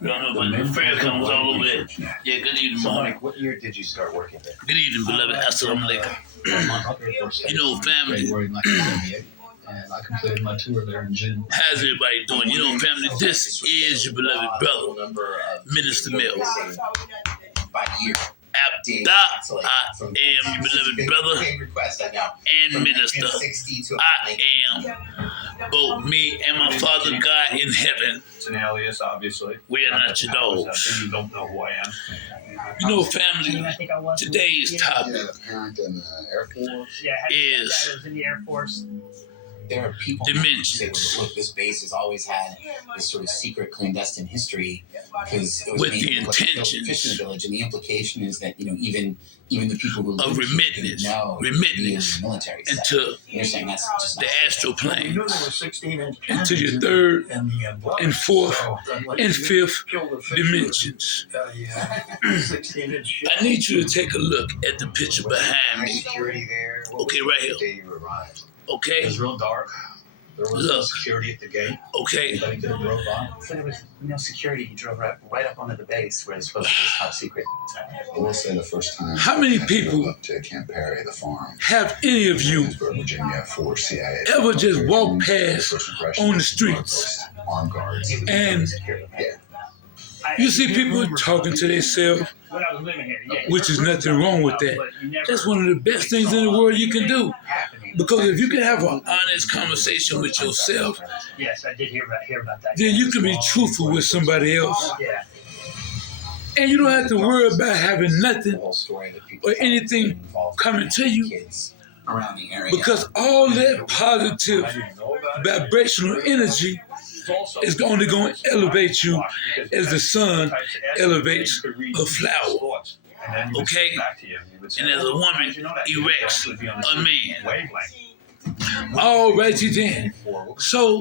We don't know, but the fair comes all over there. Yeah, good evening, So, Mom. Mike, what year did you start working there? Good evening, beloved. Assalamualaikum. You know, family. February 1978, and I completed my tour there in June. How's everybody doing? You know, family, this is your beloved brother, Minister Melvin. Apdta, I am your beloved brother and minister. I am both me and my Father God in heaven. It's an alias, obviously. We are not your dogs. You don't know who I am. You know, family, today's topic Parent in the Air Force. is in the Air Force. There are people dimensions. who say, look, this base has always had this sort of secret clandestine history because it was With made the to build a intentions fishing village, and the implication is that even the people who of live here didn't know remittance the military stuff. into You're saying that's just the not astral You plane, know there were 16-inch into your cannons third in the and fourth so, and fifth kill the fish dimensions. with 16-inch shell. I need you to take a look at the picture behind me. Security there. Okay, right here. The day you arrived. It Okay, was real dark. There was no look. security at the gate. Okay, Anybody could have drove by. So there was no security. He drove right up onto the base where it's supposed to be top secret. I will say the first time How many I people drove up to Camp Perry, the farm, have any of you Williamsburg, Virginia, for CIA. ever just walked past First impression on the was streets armed guards. and you see people talking to themselves, When I was living here, yeah. which is nothing wrong with that. That's one of the best things in the world you can do. Because if you can have an honest conversation with yourself, Yes, I did hear about that. then you can be truthful with somebody else. Yeah. And you don't have to worry about having nothing The whole story that people or anything involved coming to you, kids around the area. because all that positive I didn't know about it. vibrational energy It's also- is only going to elevate you as the sun elevates a flower. And then you would Okay? sit back to you, you would say, And as a "Oh, woman did you know that?" erects You would be on the a same man. wavelength. All righty then. So,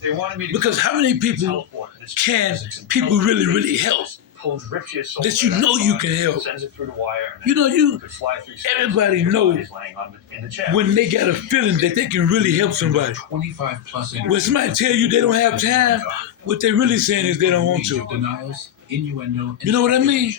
They wanted me to because how many people teleport this can physics and people really, really help? pulls, rips your soul That you right know out you the can line, help? sends it through the wire, and You know, it could fly through space. everybody Your know body's laying on in the chair. when they got a feeling that they can really help somebody. 25 plus When somebody tell you they don't have time, what they really saying is they don't want to. Denials, innuendo, You know what I mean?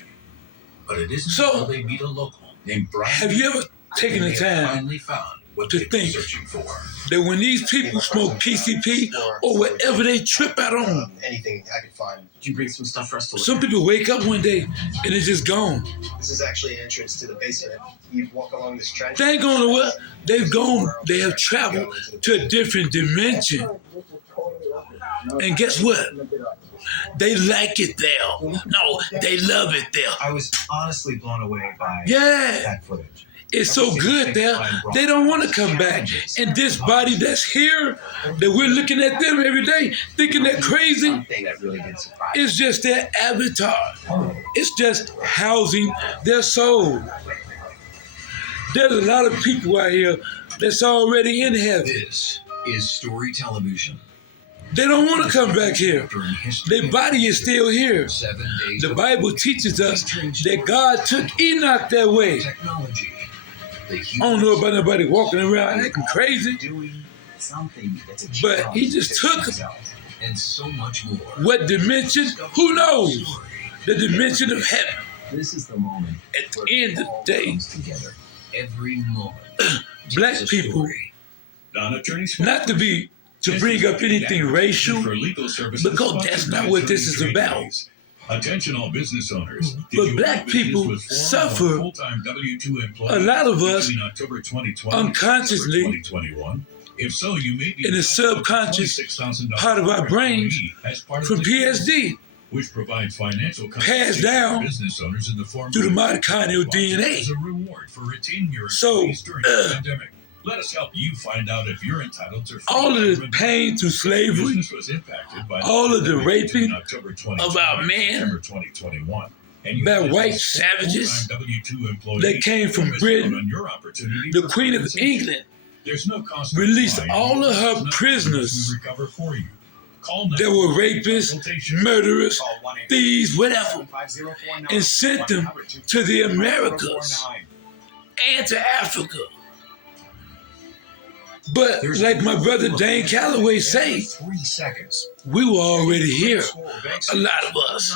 But it isn't So, until they meet a local named Brian. Have you ever taken the they have time finally found what to they've think been searching for? that when these people smoke PCP or whatever they trip out on, Anything I could find. Did you bring some stuff for us to look some at? people wake up one day and it's just gone. This is actually an entrance to the basement. You walk along this trench. They ain't going to what? They've gone, they have traveled to a different dimension. And guess what? They like it there. No, they love it there. I was honestly blown away by Yeah, that footage. it's so good there. They don't want to come back. And this body that's here, that we're looking at them every day, thinking they're crazy, Something that really did surprise it's just their avatar. It's just housing their soul. There's a lot of people out here that's already in heaven. This is story television. They don't want to come back here. During history, Their body is still here. 7 days The of Bible teaches us that God took Enoch that way. technology. I don't know about nobody walking around acting crazy, doing something that's a but he just took and so much more. what dimension? Who knows? The dimension of heaven. This is the moment At the where end it of all the day, comes together. Every moment. black tells a people, story. not to bring up anything racial, because that's not what this is about. Attention all business owners. But black people suffer, a lot of us, unconsciously, If so, you may be in the subconscious part of our brains from PSD, which provides financial passed down business owners in the form through the of mitochondrial DNA. as a reward for retaining your So, employees during the pandemic. Let us help you find out if you're entitled to All of the pain through slavery, Business was impacted by all of the pandemic raping between October of our men, September 2021. And you by have white a savages full-time W-2 employee that came from who has Britain. voted on your opportunity The for Queen of compensation. England There's no cost to released apply. all of her There's nothing prisoners we recover for you. Call now. that were rapists, Consultation. murderers, thieves, whatever, and sent them to the Americas and to Africa. But like my brother Dane Calloway say, 3 seconds. we were already here, a lot of us.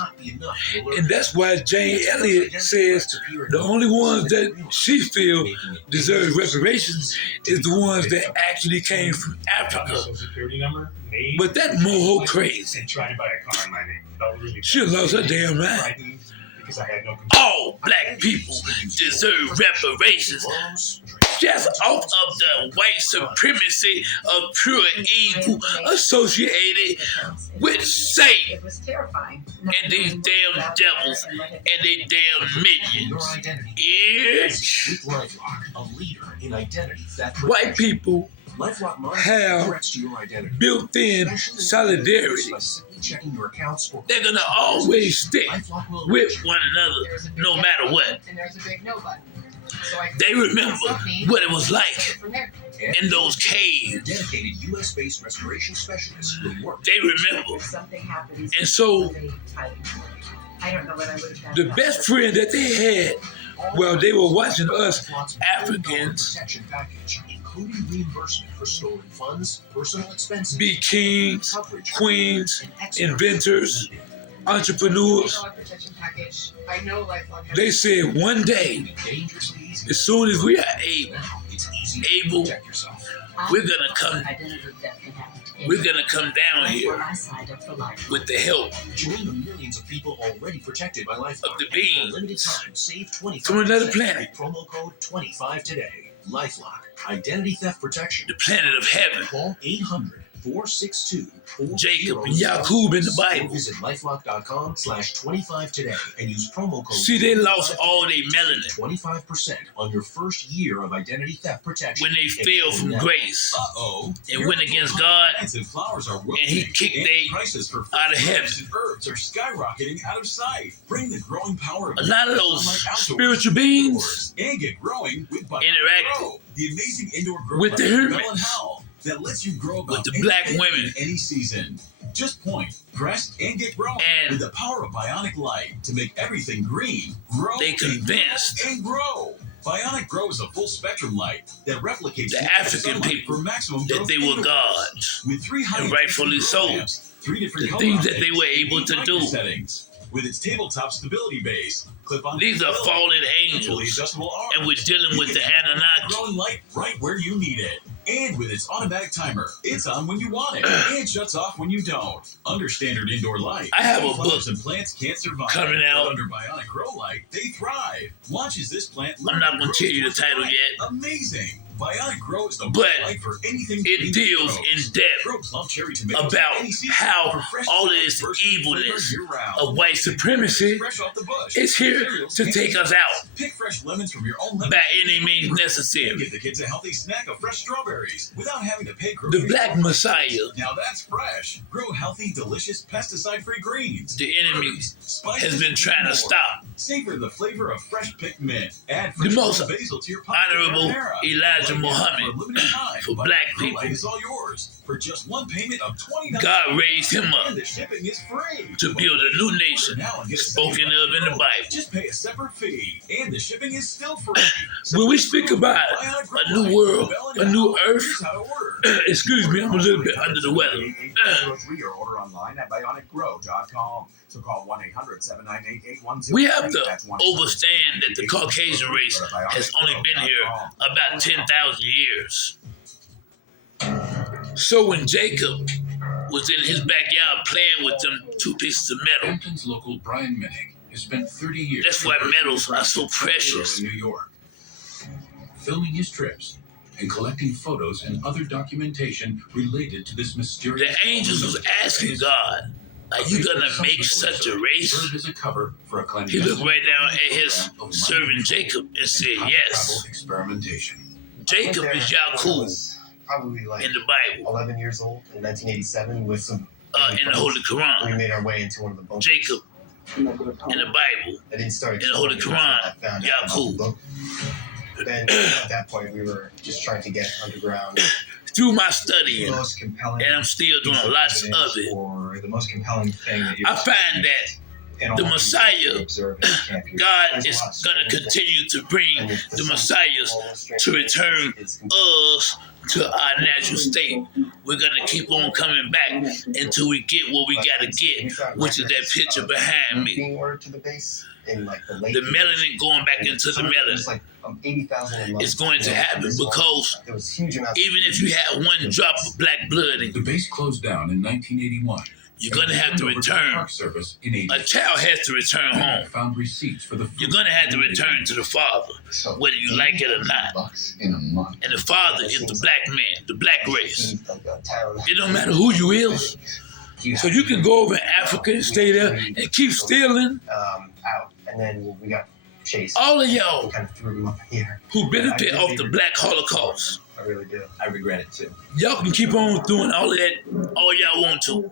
And that's why Jane Elliott says the only ones that she feel deserve reparations is the ones that actually came from Africa. Social security number? Me? But that moho crazy. And trying to buy a car in my name. Felt really She lost her damn mind. frightened because I had no control. All black people deserve reparations just off of the white supremacy of pure evil associated with Satan It was terrifying. and these damn devils and they damn minions. Yes. With LifeLock, a leader in identity theft White people LifeLock monitors have threats to your identity. built-in Especially solidarity. by simply checking your accounts or They're gonna always stick LifeLock will with alert you. one another, no matter what. And there's a big no button. So I They remember what it was like from there. in those caves. Dedicated U.S.-based restoration specialists will work. They remember. If something happens, And so they type. I don't know what I would have done. the best friend that they had while they were watching us LifeLock's Africans protection package, including reimbursement for stolen funds, personal expenses, be kings, coverage, queens, and expert inventors, entrepreneurs. $20 protection package. I know LifeLock has. They said one day, dangerously easy. as soon as we are able, Now it's easy able, to protect yourself. we're gonna come. Identity theft can happen. We're gonna come down here I signed up for life. with the help Join the millions of people already protected by LifeLock. of the For a beings limited time, save 25% from another planet, with promo code 25 today. LifeLock, identity theft protection. the planet of heaven. Call 800-462-4000. Jacob and Jakub in the Or Bible. visit lifelock.com/25 today and use promo code. See, they lost all their melanin 25% on your first year of identity theft protection. when they fell from grace Uh-oh. and went against God, Plants and flowers are and he kicked they prices for out of heaven. and herbs are skyrocketing out of sight. Bring the growing power of A lot of those sunlight outdoors spiritual beings indoors and get growing with Bionic interact Grow, the amazing indoor grow with the light from Bell and humans, Howell that lets you grow about with the any black plant women. in any season. Just point, press, and get growing And with the power of Bionic Light to make everything green, grow, they convinced and grow. Bionic Grow is a full spectrum light that replicates the African sunlight people for maximum that growth they were indoors. gods, With 3 high and rightfully so. 3 different The color things that they optics, were able to do. settings. With its tabletop stability base, clip-on These are control, fallen fully angels, adjustable arms, and we're dealing with the Anunnaki. growing light right where you need it. And with its automatic timer, it's on when you want it and shuts off when you don't. Under standard indoor light, I have a flowers book and plants can't survive. coming But out. under Bionic Grow Light, they thrive. Launches this plant. I'm not going to tell you the title yet, Amazing. Bionic Grow is the but right light for anything. it deals in depth Grow plump cherry tomatoes about in any season how for fresh all of flavor this versus evilness flavor year-round. of white supremacy Fresh off the bush. is here to take us out Pick fresh lemons from your own lemon by tree. any means And necessary. give the kids a healthy snack of fresh strawberries without having to pay The grocery Black store. Messiah, Now that's fresh. Grow healthy, delicious, pesticide-free greens. the enemy Herbs, spices, has been and trying to more. stop. Savor the flavor of fresh picked mint. Add The fresh most basil to your pasta Honorable marinara. Elijah Right now, Muhammad for a limited time, for Bionic black Grow people. Light is all yours for just one payment of $20. God raised him up And the shipping is free. to build a new Order nation now and get a spoken second of in the Grow. Bible. Just pay a separate fee, and the shipping is still free. When we speak about a new world, a new earth, Here's how to order. excuse me, I'm a little bit under the weather. Or order online at bionicgrow.com. So call 1-800-798-8100. We have to understand that the Caucasian race has only been here about 10,000 years. So when Jacob was in his backyard playing with them 2 pieces of metal, Hampton's local Brian Minnick has spent 30 years. that's why metals are so precious. In New York, filming his trips and collecting photos and other documentation related to this mysterious. The angels was asking God, are you gonna make such a race? Served as a cover for a He clandestine looked right down at his servant Jacob and said, yes, travel experimentation. Jacob is Jakub Probably like in the Bible, 11 years old in 1987 with some. in the Holy We Quran. made our way into one of the bunkers. Jacob in the Bible, I didn't start in the Holy exploring until Quran, I found out about the Jakub. book. Then at that point we were just trying to get underground. Through my The studying, most compelling. and I'm still doing lots of it, Or the most compelling thing that you. I find that in all the of Messiah, you observe in the camp, God there's a is lot of going to stories continue to bring and the Messiahs all the strange to things return is us to our natural state. We're gonna keep on coming back until we get what we gotta get, which is that picture behind me. Being ordered to the base in like the late. The melanin going back into the melanin. Like 80,000 It's going to happen because there was huge amounts. even if you have one drop of black blood, The base closed down in 1981. you're gonna have to return. Park Service in 80. A child has to return home. Found receipts for the You're gonna have to return to the father, whether you like it or not. $80 in a month. And the father is the black man, the black race. Like a town. It don't matter who you is. So you can go over in Africa and stay there and keep stealing. Out, and then we got chased. All of y'all We kind of threw them up here. who benefit off the black Holocaust, I really do. I regret it too. y'all can keep on doing all of that all y'all want to.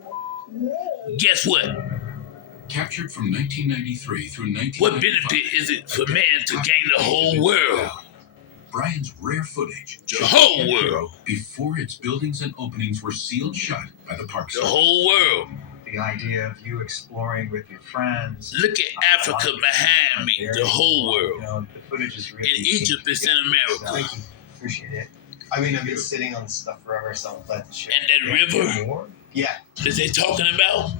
Guess what? Captured from 1993 through 1995. What benefit is it for man to gain the whole world? Brian's rare footage. The whole world. Before its buildings and openings were sealed shut by the Park The Service. whole world. The idea of you exploring with your friends. Look at Africa behind me, the whole world. You know, the footage is really. In Egypt, it's in America. Thank you. Appreciate it. I mean, I've been sitting on this stuff forever, so I'm glad to share. And that river More? Yeah. that they talking about,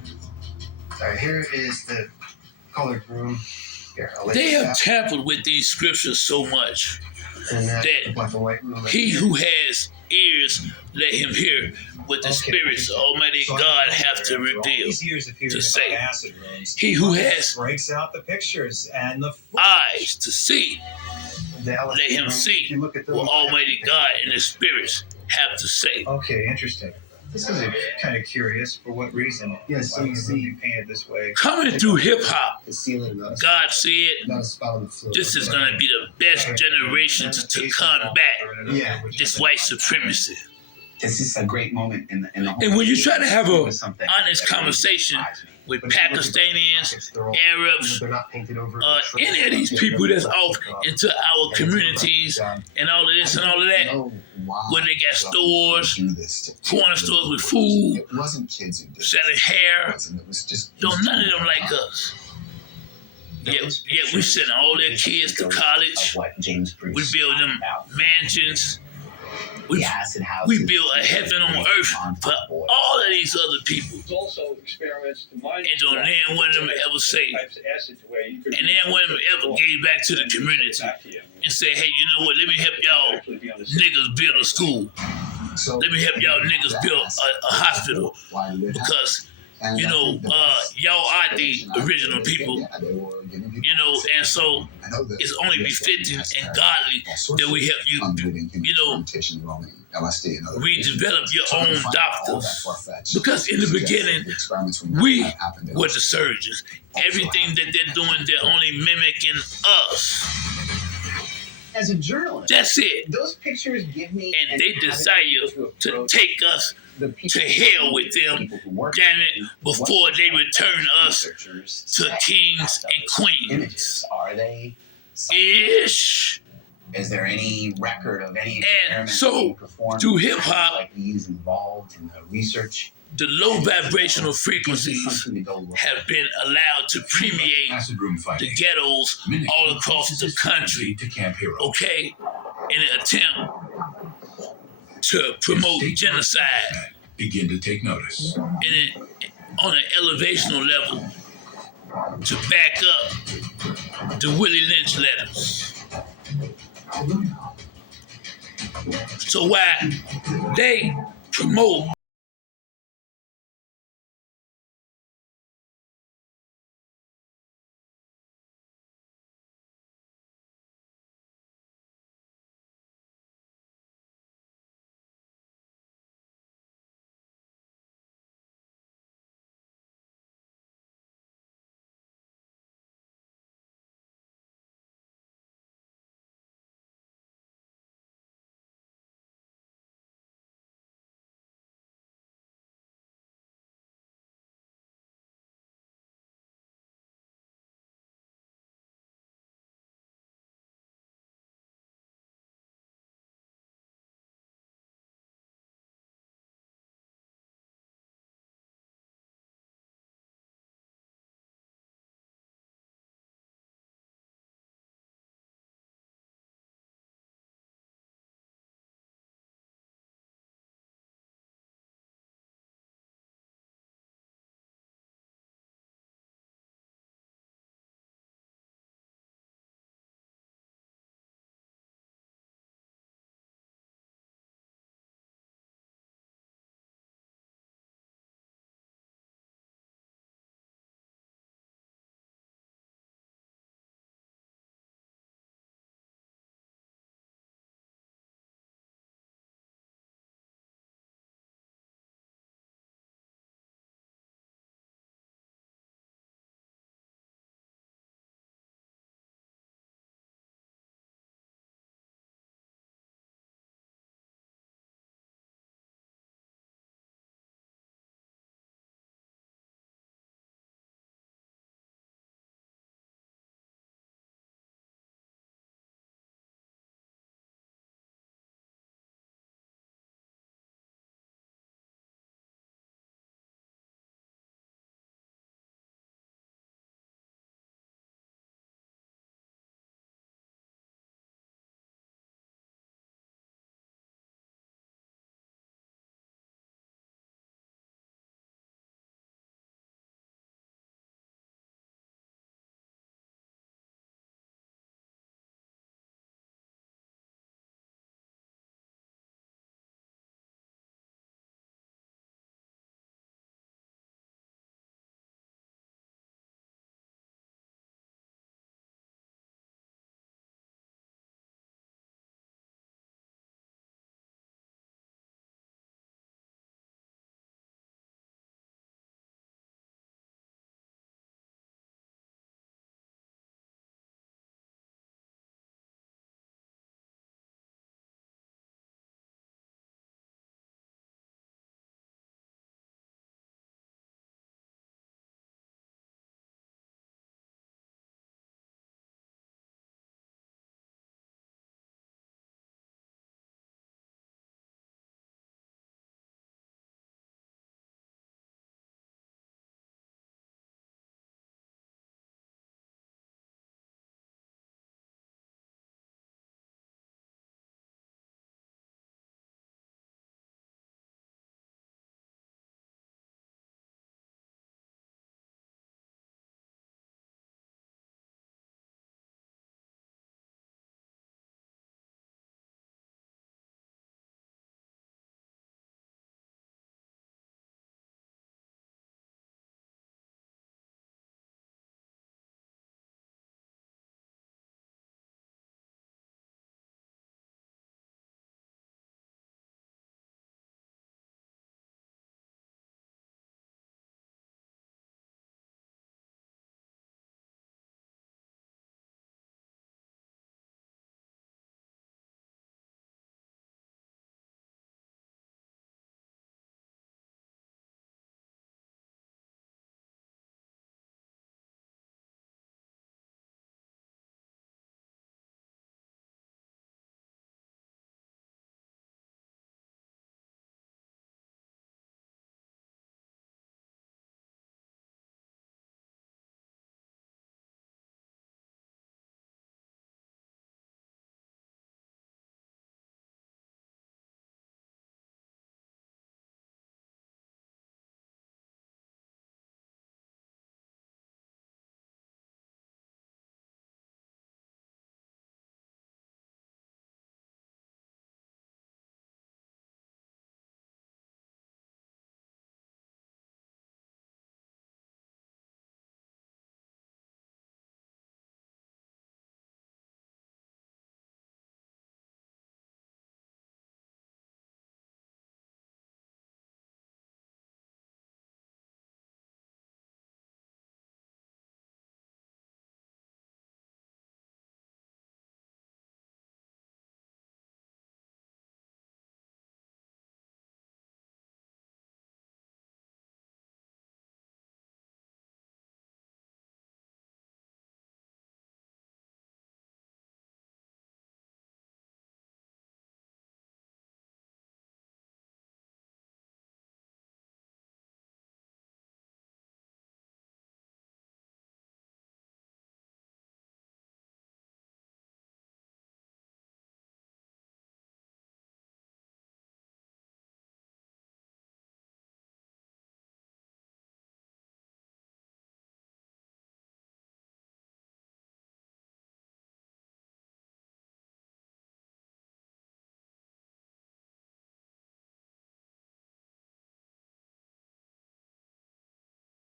All right, here is the colored room. Here, I'll let they you have stop. tampered with these scriptures so much And that the black and white room. he who has ears, let him hear what the spirits of Almighty God have to reveal, These years of hearing to about say. acid rooms, He who has breaks out the pictures and the eyes to see, The LSD let him room, see if you look at them, what Almighty God and the spirits have to say. Okay, interesting. This is kind of curious. For what reason? Yeah, so you see- painted this way. Coming through hip hop, the ceiling, not a, God said not a spot on the floor. this is going to be the best generation to combat Yeah. this white supremacy. This is a great moment in the whole. And when you try to have a Something honest that really conversation surprised me. with But if you look at the Pakistanians, pockets, they're all- Arabs, they're not painted over. any of these people that's off into our communities and all of this and all of that, where they got stores, corner stores with food, It wasn't kids who did selling it. hair. It was just. Don't none of them like us. Yet we send all their kids to college. Of what James Bruce We build them about. mansions. We The acid houses, we build a heaven on earth for all of these other people. There's also experiments to mine And don't then one of them ever say, types of acid to where you could and then one of them ever gave back to the community and said, hey, you know what, let me help y'all niggas build a school. So Let me help y'all niggas build a hospital. Because, you know, y'all are the original people, you know, and so it's only befitting and godly that we help you, you know, redevelop your own doctors. Because in the beginning, we were the surgeons. Everything that they're doing, they're only mimicking us. As a journalist, That's it. those pictures give me. And they desire to take us to hell with them, damn it, before they return us to kings and queens. Images, are they? Ish. Is there any record of any And experiments so, being performed through hip-hop, like these involved in the research? the low vibrational frequencies Something to go look at. have been allowed to permeate Acid room the fighting. ghettos all across the country, To Camp Hero. okay, in an attempt to promote genocide Begin to take notice. on an elevational level to back up the Willie Lynch letters. So why they promote